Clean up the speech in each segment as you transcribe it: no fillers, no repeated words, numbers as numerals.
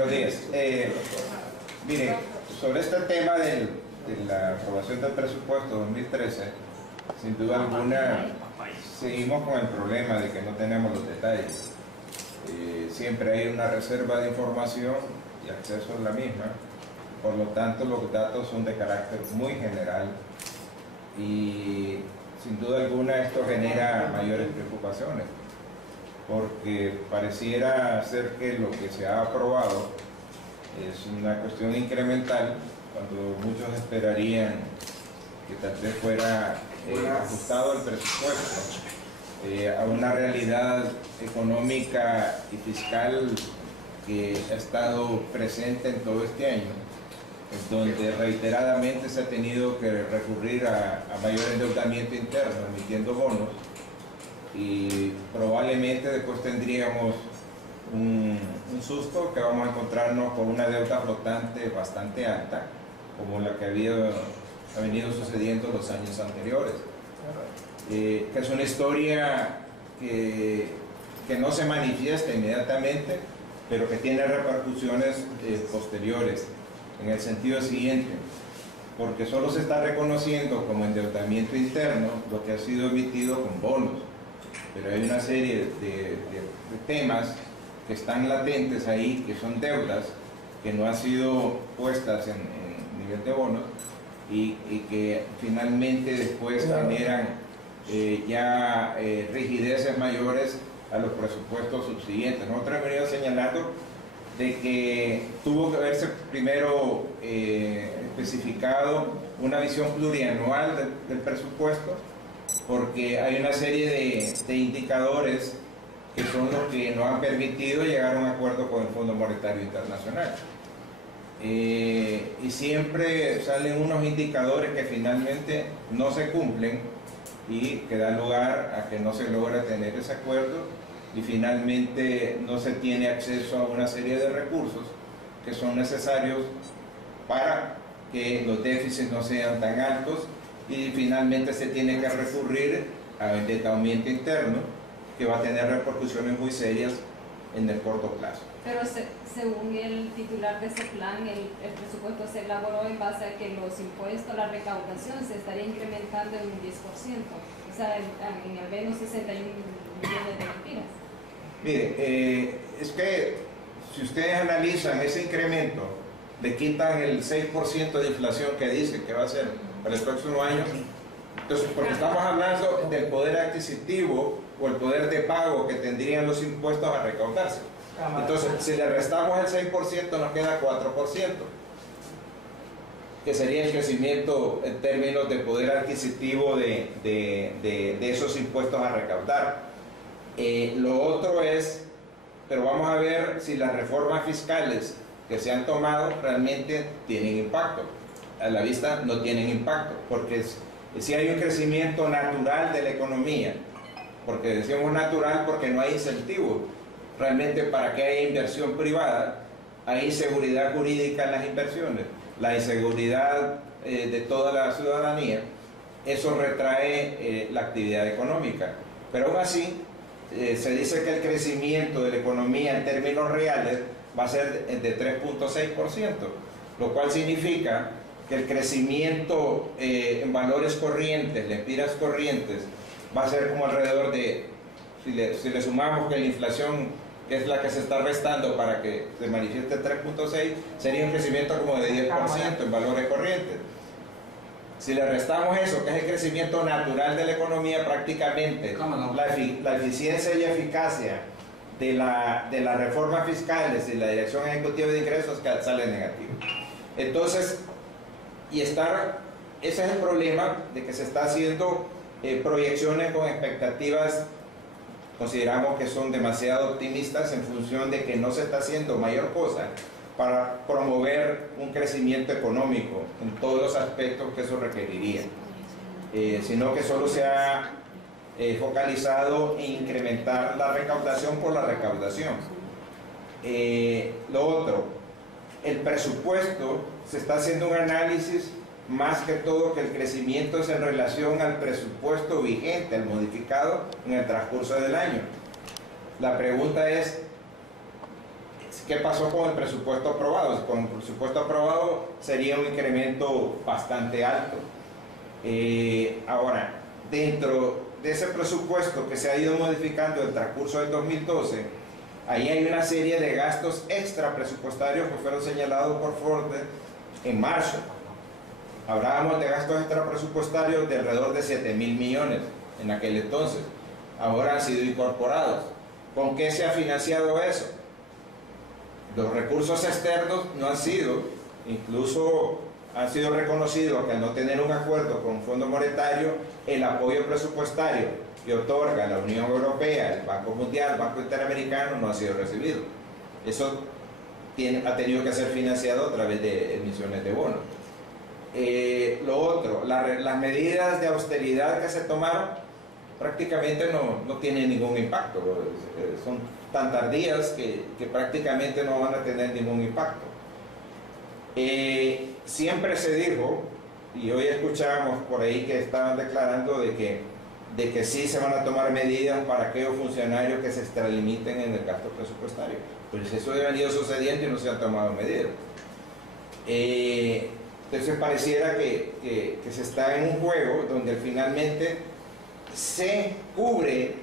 Buenos días. Mire, sobre este tema de la aprobación del presupuesto 2013, sin duda alguna seguimos con el problema de que no tenemos los detalles. Siempre hay una reserva de información y acceso a la misma, por lo tanto los datos son de carácter muy general y sin duda alguna esto genera mayores preocupaciones, porque pareciera ser que lo que se ha aprobado es una cuestión incremental, cuando muchos esperarían que tal vez fuera ajustado el presupuesto a una realidad económica y fiscal que ha estado presente en todo este año, donde reiteradamente se ha tenido que recurrir a mayor endeudamiento interno, emitiendo bonos, y probablemente después tendríamos un susto que vamos a encontrarnos con una deuda flotante bastante alta, como la que ha venido sucediendo los años anteriores. Que es una historia que no se manifiesta inmediatamente, pero que tiene repercusiones posteriores, en el sentido siguiente, porque solo se está reconociendo como endeudamiento interno lo que ha sido emitido con bonos, pero hay una serie de temas que están latentes ahí, que son deudas, que no han sido puestas en nivel de bonos y que finalmente después generan rigideces mayores a los presupuestos subsiguientes. Nosotros hemos venido señalando de que tuvo que haberse primero especificado una visión plurianual del presupuesto, porque hay una serie de indicadores que son los que nos han permitido llegar a un acuerdo con el Fondo Monetario Internacional. Y siempre salen unos indicadores que finalmente no se cumplen y que da lugar a que no se logra tener ese acuerdo y finalmente no se tiene acceso a una serie de recursos que son necesarios para que los déficits no sean tan altos, y finalmente se tiene que recurrir a endeudamiento interno, que va a tener repercusiones muy serias en el corto plazo. Pero según el titular de ese plan, el presupuesto se elaboró en base a que los impuestos, la recaudación se estaría incrementando en un 10%, o sea, en al menos 61 millones de lempiras. Mire, es que si ustedes analizan ese incremento, le quitan el 6% de inflación que dice que va a ser para el próximo año. Entonces, porque estamos hablando del poder adquisitivo o el poder de pago que tendrían los impuestos a recaudarse. Entonces, si le restamos el 6%, nos queda 4%, que sería el crecimiento en términos de poder adquisitivo de esos impuestos a recaudar. Lo otro es, pero vamos a ver si las reformas fiscales que se han tomado realmente tienen impacto. A la vista no tienen impacto, porque si hay un crecimiento natural de la economía, porque decimos natural porque no hay incentivo realmente para que haya inversión privada, hay inseguridad jurídica en las inversiones, la inseguridad de toda la ciudadanía, eso retrae la actividad económica. Pero aún así, se dice que el crecimiento de la economía en términos reales va a ser de 3.6%, lo cual significa que el crecimiento en valores corrientes, lempiras corrientes, va a ser como alrededor de, si le sumamos que la inflación, que es la que se está restando para que se manifieste 3.6, sería un crecimiento como de 10% en valores corrientes. Si le restamos eso, que es el crecimiento natural de la economía, prácticamente la eficiencia y eficacia de las reformas fiscales y la Dirección Ejecutiva de Ingresos sale negativo. Entonces, ese es el problema de que se está haciendo proyecciones con expectativas, consideramos que son demasiado optimistas en función de que no se está haciendo mayor cosa para promover un crecimiento económico en todos los aspectos que eso requeriría, sino que solo se ha focalizado en incrementar la recaudación por la recaudación. Lo otro, el presupuesto, se está haciendo un análisis más que todo que el crecimiento es en relación al presupuesto vigente, al modificado en el transcurso del año. La pregunta es, ¿qué pasó con el presupuesto aprobado? Con el presupuesto aprobado sería un incremento bastante alto. Ahora, dentro de ese presupuesto que se ha ido modificando en el transcurso del 2012, ahí hay una serie de gastos extra presupuestarios que fueron señalados por Forbes en marzo. Hablábamos de gastos extra presupuestarios de alrededor de 7.000 millones en aquel entonces. Ahora han sido incorporados. ¿Con qué se ha financiado eso? Los recursos externos no han sido, incluso han sido reconocidos que al no tener un acuerdo con el Fondo Monetario, el apoyo presupuestario que otorga la Unión Europea, el Banco Mundial, el Banco Interamericano, no ha sido recibido. Eso ha tenido que ser financiado a través de emisiones de bonos. Lo otro, las medidas de austeridad que se tomaron prácticamente no tienen ningún impacto. Son tan tardías que prácticamente no van a tener ningún impacto. Siempre se dijo, y hoy escuchamos por ahí que estaban declarando de que sí se van a tomar medidas para aquellos funcionarios que se extralimiten en el gasto presupuestario. Pues eso ha venido sucediendo y no se han tomado medidas. Entonces pareciera que se está en un juego donde finalmente se cubre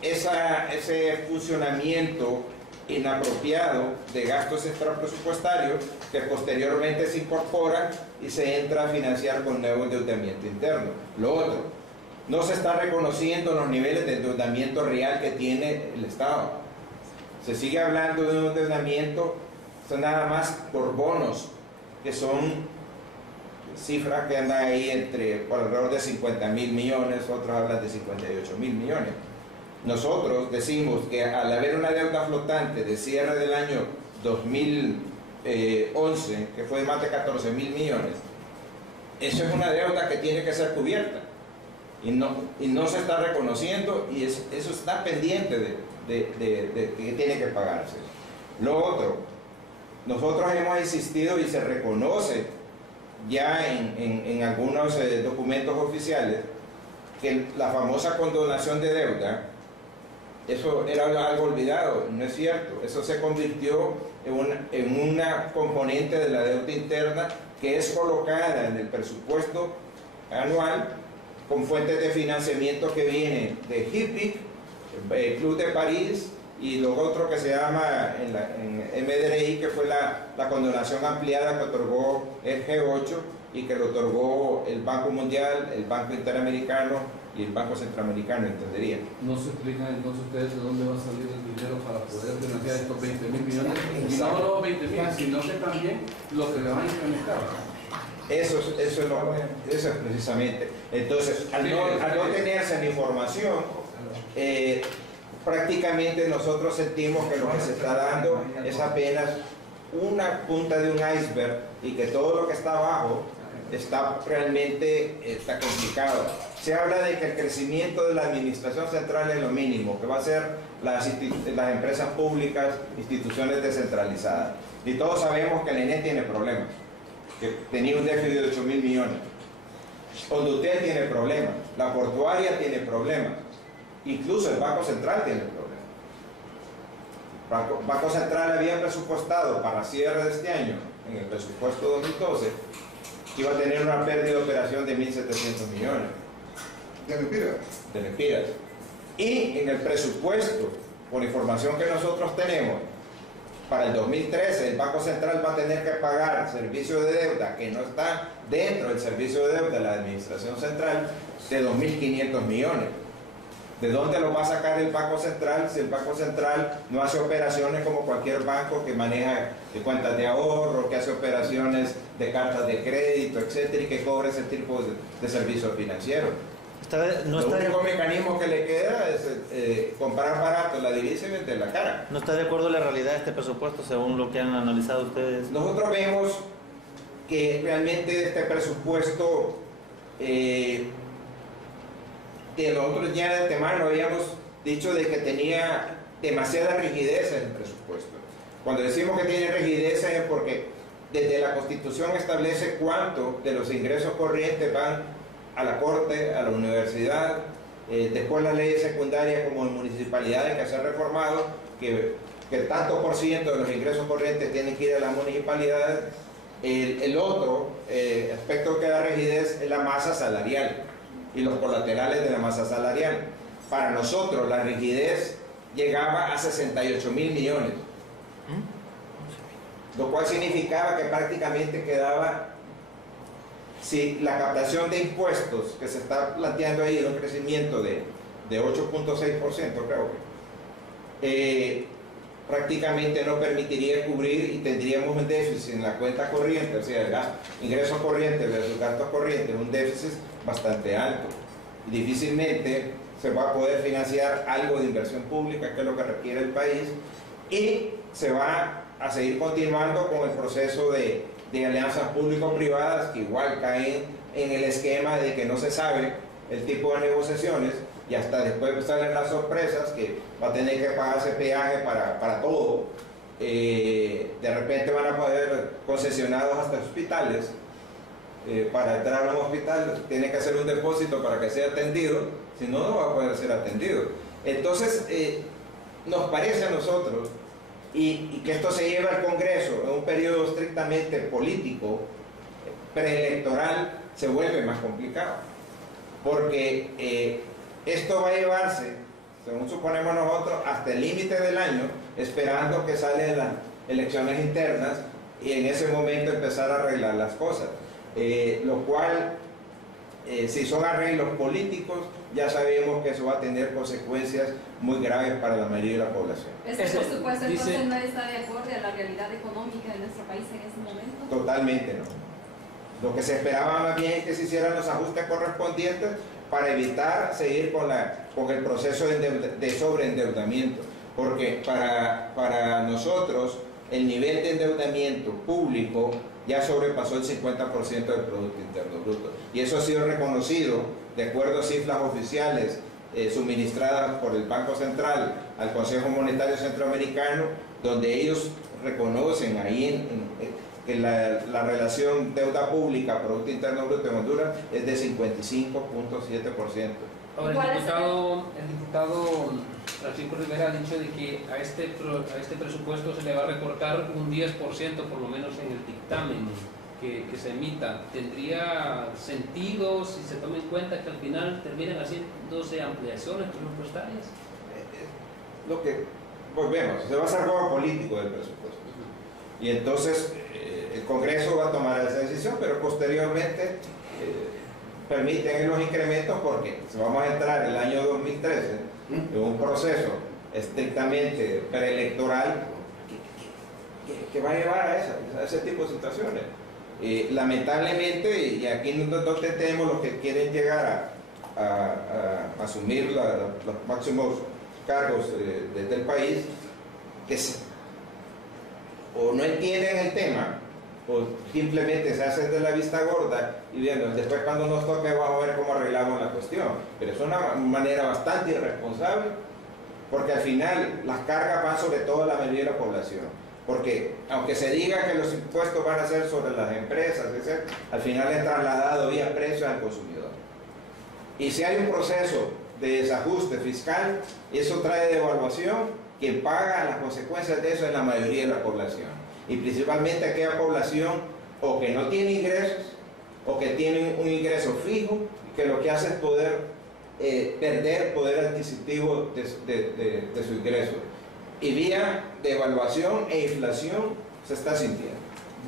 ese funcionamiento inapropiado de gastos extrapresupuestarios que posteriormente se incorporan y se entra a financiar con nuevo endeudamiento interno. Lo otro, no se está reconociendo los niveles de endeudamiento real que tiene el Estado. Se sigue hablando de un endeudamiento, son nada más por bonos, que son cifras que andan ahí por alrededor de 50.000 millones, otros hablan de 58.000 millones. Nosotros decimos que al haber una deuda flotante de cierre del año 2011, que fue de más de 14.000 millones, eso es una deuda que tiene que ser cubierta y no se está reconociendo, y eso está pendiente de que tiene que pagarse. Lo otro, nosotros hemos insistido y se reconoce ya en algunos documentos oficiales que la famosa condonación de deuda, eso era algo olvidado, no es cierto. Eso se convirtió en una componente de la deuda interna que es colocada en el presupuesto anual con fuentes de financiamiento que vienen de HIPIC, el Club de París, y lo otro que se llama en MDRI, que fue la condonación ampliada que otorgó el G8 y que lo otorgó el Banco Mundial, el Banco Interamericano y el Banco Centroamericano, entendería. ¿No se explican entonces ustedes de dónde va a salir el dinero para poder financiar estos 20.000 millones? Y no los 20.000, sino que también lo que le van a incrementar. Eso es precisamente. Entonces, al no tenerse la información, prácticamente nosotros sentimos que lo que se está dando es apenas una punta de un iceberg y que todo lo que está abajo está complicado. Se habla de que el crecimiento de la administración central es lo mínimo, que va a ser las empresas públicas, instituciones descentralizadas. Y todos sabemos que el ENE tiene problemas, que tenía un déficit de 8.000 millones. Condutel tiene problemas, la portuaria tiene problemas, incluso el Banco Central tiene problemas. El Banco Central había presupuestado para cierre de este año, en el presupuesto 2012, que iba a tener una pérdida de operación de 1.700 millones. ¿De lempiras? De lempiras. Y en el presupuesto, por información que nosotros tenemos, para el 2013 el Banco Central va a tener que pagar servicio de deuda que no está dentro del servicio de deuda de la Administración Central de 2.500 millones. ¿De dónde lo va a sacar el Banco Central si el Banco Central no hace operaciones como cualquier banco que maneja cuentas de ahorro, que hace operaciones de cartas de crédito, etcétera, y que cobra ese tipo de servicios financieros? El único mecanismo que le queda es comprar barato la divisa y vender la cara. ¿No está de acuerdo la realidad de este presupuesto según lo que han analizado ustedes? Nosotros vemos que realmente este presupuesto, que nosotros ya de antemano habíamos dicho de que tenía demasiada rigidez en el presupuesto. Cuando decimos que tiene rigidez es porque desde la Constitución establece cuánto de los ingresos corrientes van a la Corte, a la Universidad, después las leyes secundarias como en municipalidades que se han reformado, que que tanto por ciento de los ingresos corrientes tienen que ir a las municipalidades. El otro aspecto que da rigidez es la masa salarial y los colaterales de la masa salarial. Para nosotros la rigidez llegaba a 68.000 millones, lo cual significaba que prácticamente quedaba, si la captación de impuestos que se está planteando ahí, de un crecimiento de 8.6%, creo que prácticamente no permitiría cubrir, y tendríamos un déficit en la cuenta corriente, o sea, el gasto, ingresos corrientes versus gastos corrientes, un déficit bastante alto. Y difícilmente se va a poder financiar algo de inversión pública, que es lo que requiere el país, y se va a seguir continuando con el proceso de alianzas público-privadas, que igual caen en el esquema de que no se sabe el tipo de negociaciones, y hasta después salen las sorpresas que va a tener que pagarse peaje para todo. De repente van a poder concesionados hasta hospitales. Para entrar a un hospital tiene que hacer un depósito para que sea atendido, si no, no va a poder ser atendido. Entonces, nos parece a nosotros, y que esto se lleva al Congreso en un periodo estrictamente político, preelectoral, se vuelve más complicado, porque esto va a llevarse, según suponemos nosotros, hasta el límite del año, esperando que salen las elecciones internas y en ese momento empezar a arreglar las cosas. Lo cual, si son arreglos políticos, ya sabemos que eso va a tener consecuencias muy graves para la mayoría de la población. Este presupuesto entonces no está de acuerdo a la realidad económica de nuestro país en este momento. Totalmente no. Lo que se esperaba más bien es que se hicieran los ajustes correspondientes para evitar seguir con el proceso de sobreendeudamiento, porque para nosotros el nivel de endeudamiento público ya sobrepasó el 50% del Producto Interno Bruto, y eso ha sido reconocido de acuerdo a cifras oficiales suministradas por el Banco Central al Consejo Monetario Centroamericano, donde ellos reconocen ahí que la relación deuda pública Producto Interno Bruto en Honduras es de 55.7%. Ahora, el diputado Francisco Rivera ha dicho de que a este presupuesto se le va a recortar un 10% por lo menos en el dictamen que se emita. ¿Tendría sentido si se toma en cuenta que al final terminan haciéndose ampliaciones presupuestarias? Lo que volvemos, se va a hacer juego político del presupuesto, y entonces el Congreso va a tomar esa decisión, pero posteriormente permiten los incrementos, porque vamos a entrar el año 2013 en un proceso estrictamente preelectoral que va a llevar a ese tipo de situaciones. Lamentablemente, y aquí no tenemos los que quieren llegar a asumir los máximos cargos del país, que o no entienden el tema, o simplemente se hacen de la vista gorda y viendo, después cuando nos toque vamos a ver cómo arreglamos la cuestión. Pero es una manera bastante irresponsable, porque al final las cargas van sobre toda la mayoría de la población. Porque aunque se diga que los impuestos van a ser sobre las empresas, etc., al final es trasladado vía precios al consumidor. Y si hay un proceso de desajuste fiscal, eso trae devaluación. Quien paga las consecuencias de eso es la mayoría de la población, y principalmente aquella población o que no tiene ingresos o que tiene un ingreso fijo, que lo que hace es perder poder adquisitivo de su ingreso, y vía devaluación e inflación se está sintiendo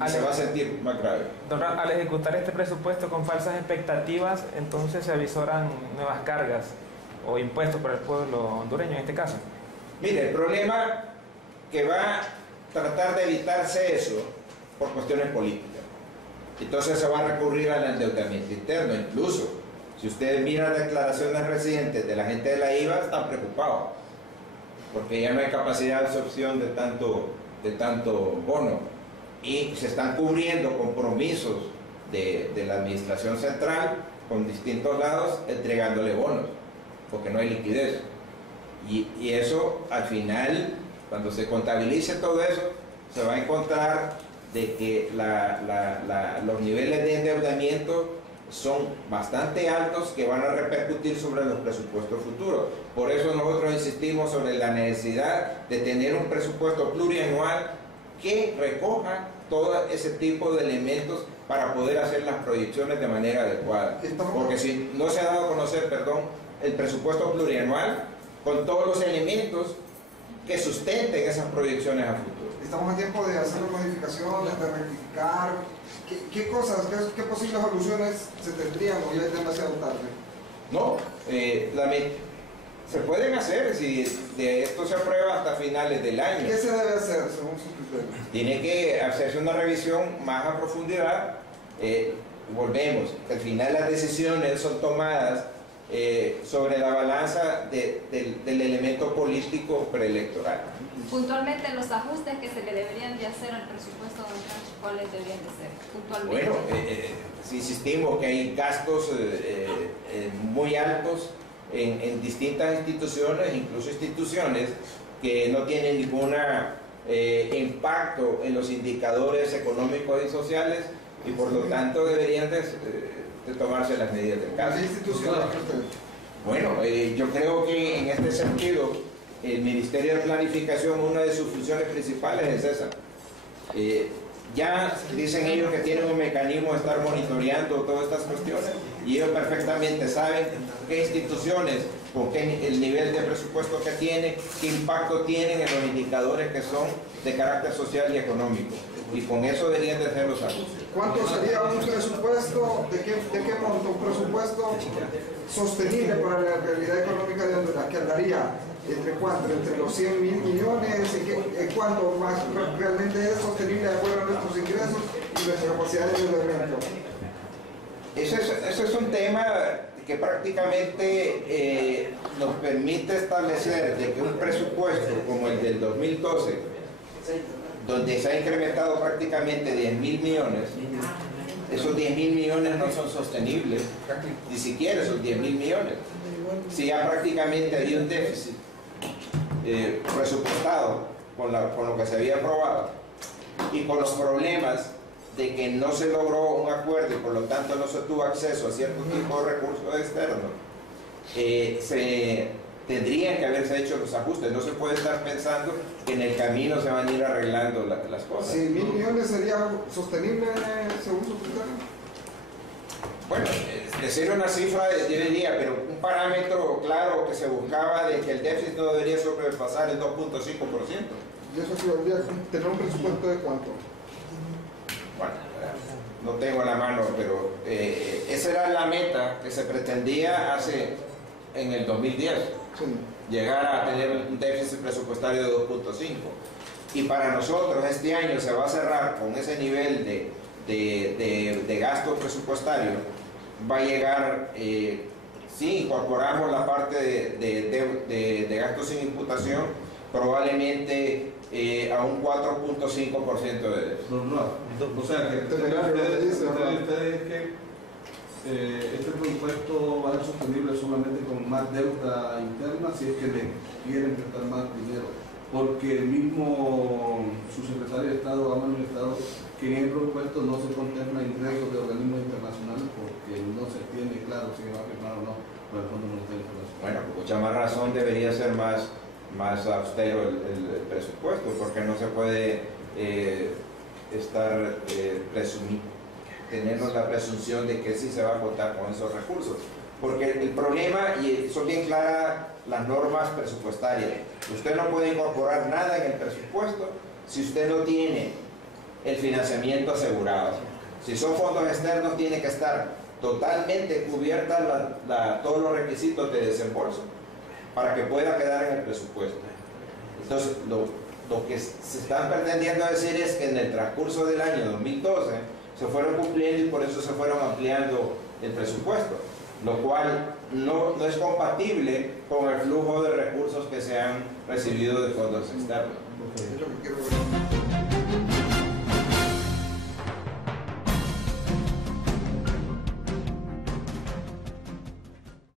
y se va a sentir más grave. Don Ram, al ejecutar este presupuesto con falsas expectativas, entonces se avisoran nuevas cargas o impuestos para el pueblo hondureño en este caso. Mire, el problema que va a tratar de evitarse eso por cuestiones políticas. Entonces se va a recurrir al endeudamiento interno. Incluso, si ustedes miran declaraciones recientes de la gente de la IVA, están preocupados, porque ya no hay capacidad de absorción de tanto bono, y se están cubriendo compromisos de la administración central con distintos lados, entregándole bonos, porque no hay liquidez. Y eso, al final, cuando se contabilice todo eso, se va a encontrar de que los niveles de endeudamiento son bastante altos que van a repercutir sobre los presupuestos futuros. Por eso nosotros insistimos sobre la necesidad de tener un presupuesto plurianual que recoja todo ese tipo de elementos para poder hacer las proyecciones de manera adecuada. Porque si no se ha dado a conocer, el presupuesto plurianual con todos los elementos que sustenten esas proyecciones a futuro. Estamos a tiempo de hacer modificaciones, de rectificar. ¿Qué cosas, qué posibles soluciones se tendrían o ya es demasiado tarde? No, se pueden hacer si de esto se aprueba hasta finales del año. ¿Qué se debe hacer según su criterio? Tiene que hacerse una revisión más a profundidad. Volvemos, al final las decisiones son tomadas sobre la balanza del elemento político preelectoral. Puntualmente, los ajustes que se le deberían de hacer al presupuesto, ¿cuáles deberían de ser? Puntualmente. Bueno, si insistimos que hay gastos muy altos en distintas instituciones, incluso instituciones que no tienen ningún impacto en los indicadores económicos y sociales y por lo tanto deberían de tomarse las medidas del caso. ¿Qué instituciones? Bueno, yo creo que en este sentido el Ministerio de Planificación, una de sus funciones principales es esa. Ya dicen ellos que tienen un mecanismo de estar monitoreando todas estas cuestiones y ellos perfectamente saben qué instituciones, con qué el nivel de presupuesto que tienen, qué impacto tienen en los indicadores que son de carácter social y económico. Y con eso deberían de ser los ajustes. ¿Cuánto sería un presupuesto? ¿De qué monto? Un presupuesto sostenible para la realidad económica de Honduras, que andaría entre cuánto, entre los 100.000 millones, cuánto más realmente es sostenible de acuerdo a nuestros ingresos y nuestra capacidad de endeudamiento. Ese es un tema que prácticamente nos permite establecer de que un presupuesto como el del 2012, donde se ha incrementado prácticamente 10.000 millones, esos 10.000 millones no son sostenibles, ni siquiera esos 10.000 millones. Si ya prácticamente había un déficit presupuestado con lo que se había aprobado y con los problemas de que no se logró un acuerdo y por lo tanto no se tuvo acceso a cierto tipo de recursos externos, se tendrían que haberse hecho los ajustes. No se puede estar pensando que en el camino se van a ir arreglando las cosas. ¿100.000 millones sería sostenible según su criterio? Bueno, decir una cifra yo diría, pero un parámetro claro que se buscaba de que el déficit no debería sobrepasar el 2.5%. ¿Y eso equivaldría a tener un presupuesto de cuánto? Bueno, no tengo a la mano, pero esa era la meta que se pretendía en el 2010. Sí. Llegar a tener un déficit presupuestario de 2.5. Y para nosotros este año se va a cerrar con ese nivel de gasto presupuestario. Va a llegar, si incorporamos la parte de gastos sin imputación, probablemente a un 4.5% de déficit. O sea, que ustedes que este presupuesto va a ser sostenible solamente con más deuda interna si es que le quieren prestar más dinero, porque el mismo subsecretario de Estado ha manifestado que en el presupuesto no se contempla ingresos de organismos internacionales porque no se tiene claro si va a firmar o no con el Fondo Monetario Internacional. Bueno, con mucha más razón debería ser más austero el presupuesto, porque no se puede tener la presunción de que sí se va a contar con esos recursos. Porque el problema, y son bien claras las normas presupuestarias, usted no puede incorporar nada en el presupuesto si usted no tiene el financiamiento asegurado. Si son fondos externos, tiene que estar totalmente cubiertas todos los requisitos de desembolso para que pueda quedar en el presupuesto. Entonces, lo que se están pretendiendo decir es que en el transcurso del año 2012 se fueron cumpliendo y por eso se fueron ampliando el presupuesto, lo cual no es compatible con el flujo de recursos que se han recibido de fondos externos. Es lo que quiero ver.